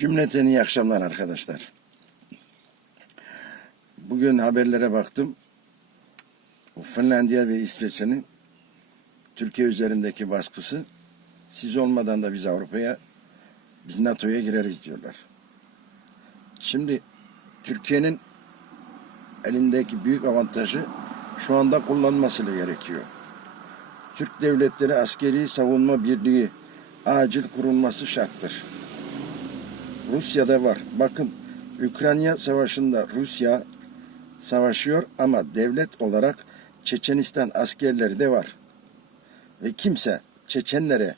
Cümleten iyi akşamlar arkadaşlar. Bugün haberlere baktım. Finlandiya ve İsveç'in Türkiye üzerindeki baskısı siz olmadan da biz Avrupa'ya, biz NATO'ya gireriz diyorlar. Şimdi Türkiye'nin elindeki büyük avantajı şu anda kullanması gerekiyor. Türk devletleri askeri savunma birliği acil kurulması şarttır. Rusya'da var. Bakın Ukrayna savaşında Rusya savaşıyor ama devlet olarak Çeçenistan askerleri de var. Ve kimse Çeçenlere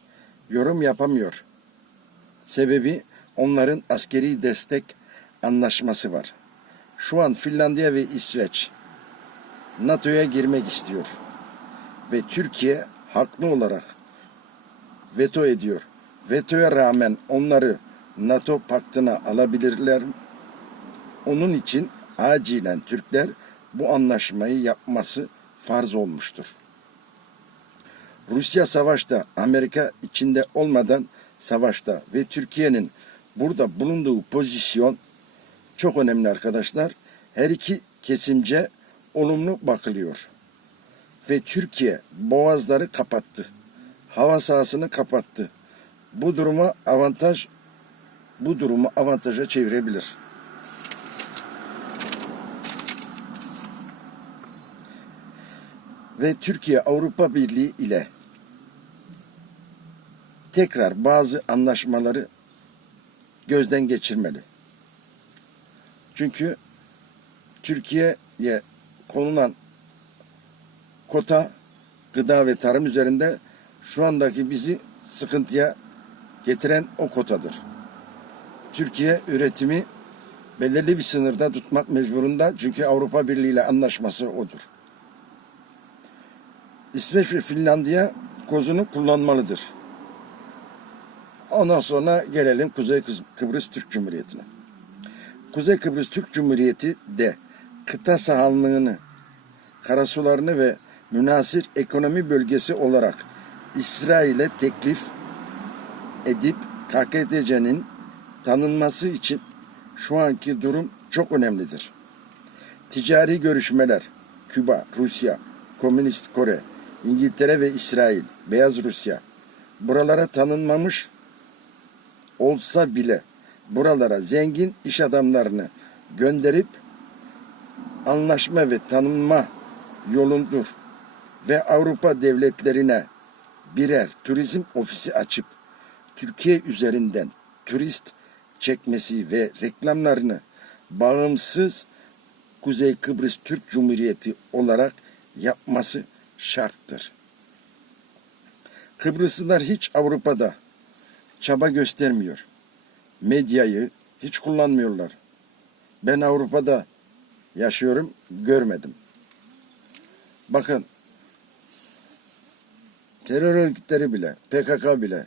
yorum yapamıyor. Sebebi onların askeri destek anlaşması var. Şu an Finlandiya ve İsveç NATO'ya girmek istiyor. Ve Türkiye haklı olarak veto ediyor. Vetoya rağmen onları NATO paktına alabilirler. Onun için acilen Türkler bu anlaşmayı yapması farz olmuştur. Rusya savaşta, Amerika içinde olmadan savaşta ve Türkiye'nin burada bulunduğu pozisyon çok önemli arkadaşlar. Her iki kesimce olumlu bakılıyor. Ve Türkiye boğazları kapattı. Hava sahasını kapattı. Bu duruma avantaj bu durumu avantaja çevirebilir. Ve Türkiye Avrupa Birliği ile tekrar bazı anlaşmaları gözden geçirmeli. Çünkü Türkiye'ye konulan kota gıda ve tarım üzerinde şu andaki bizi sıkıntıya getiren o kotadır. Türkiye üretimi belirli bir sınırda tutmak mecburunda çünkü Avrupa Birliği ile anlaşması odur. İsveç ve Finlandiya kozunu kullanmalıdır. Ondan sonra gelelim Kuzey Kıbrıs Türk Cumhuriyeti'ne. Kuzey Kıbrıs Türk Cumhuriyeti de kıta sahanlığını, karasularını ve münasir ekonomi bölgesi olarak İsrail'e teklif edip KKTC'nin tanınması için şu anki durum çok önemlidir. Ticari görüşmeler Küba, Rusya, Komünist Kore, İngiltere ve İsrail, Beyaz Rusya buralara tanınmamış olsa bile buralara zengin iş adamlarını gönderip anlaşma ve tanınma yolundur ve Avrupa devletlerine birer turizm ofisi açıp Türkiye üzerinden turist çekmesi ve reklamlarını bağımsız Kuzey Kıbrıs Türk Cumhuriyeti olarak yapması şarttır. Kıbrıslılar hiç Avrupa'da çaba göstermiyor. Medyayı hiç kullanmıyorlar. Ben Avrupa'da yaşıyorum, görmedim. Bakın terör örgütleri bile, PKK bile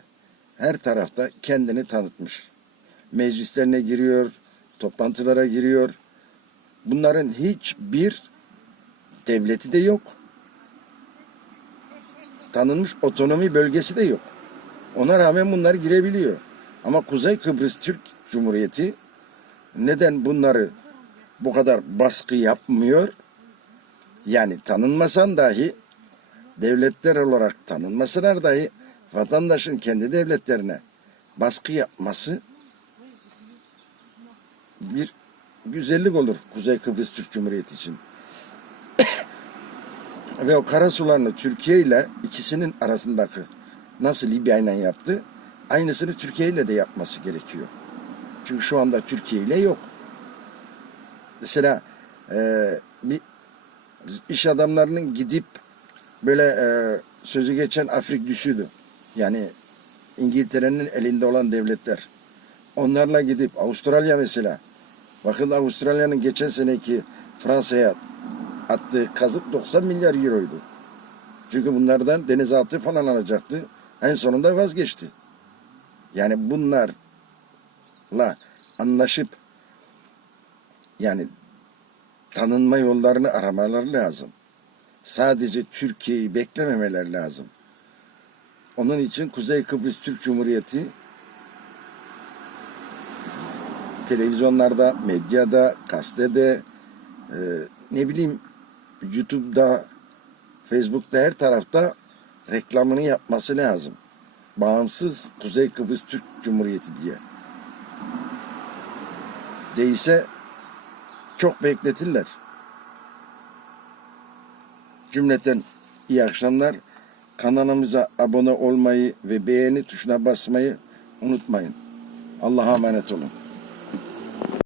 her tarafta kendini tanıtmış. Meclislerine giriyor, toplantılara giriyor. Bunların hiçbir devleti de yok. Tanınmış otonomi bölgesi de yok. Ona rağmen bunlar girebiliyor. Ama Kuzey Kıbrıs Türk Cumhuriyeti neden bunları bu kadar baskı yapmıyor? Yani tanınmasan dahi devletler olarak tanınmasalar dahi vatandaşın kendi devletlerine baskı yapması bir güzellik olur Kuzey Kıbrıs Türk Cumhuriyeti için. Ve o karasularını Türkiye ile ikisinin arasındaki nasıl Libya ile yaptı, aynısını Türkiye ile de yapması gerekiyor. Çünkü şu anda Türkiye ile yok. Mesela e, bir iş adamlarının gidip böyle e, sözü geçen Afrik düşüdü. Yani İngiltere'nin elinde olan devletler. Onlarla gidip Avustralya mesela. Bakın Avustralya'nın geçen seneki Fransa'ya attığı kazık 90 milyar euroydu. Çünkü bunlardan denizaltı falan alacaktı. En sonunda vazgeçti. Yani bunlarla anlaşıp yani tanınma yollarını aramaları lazım. Sadece Türkiye'yi beklememeler lazım. Onun için Kuzey Kıbrıs Türk Cumhuriyeti televizyonlarda, medyada, gazetede, e, ne bileyim YouTube'da, Facebook'ta her tarafta reklamını yapması lazım. Bağımsız Kuzey Kıbrıs Türk Cumhuriyeti diye. Değilse çok bekletirler. Cümleten iyi akşamlar. Kanalımıza abone olmayı ve beğeni tuşuna basmayı unutmayın. Allah'a emanet olun.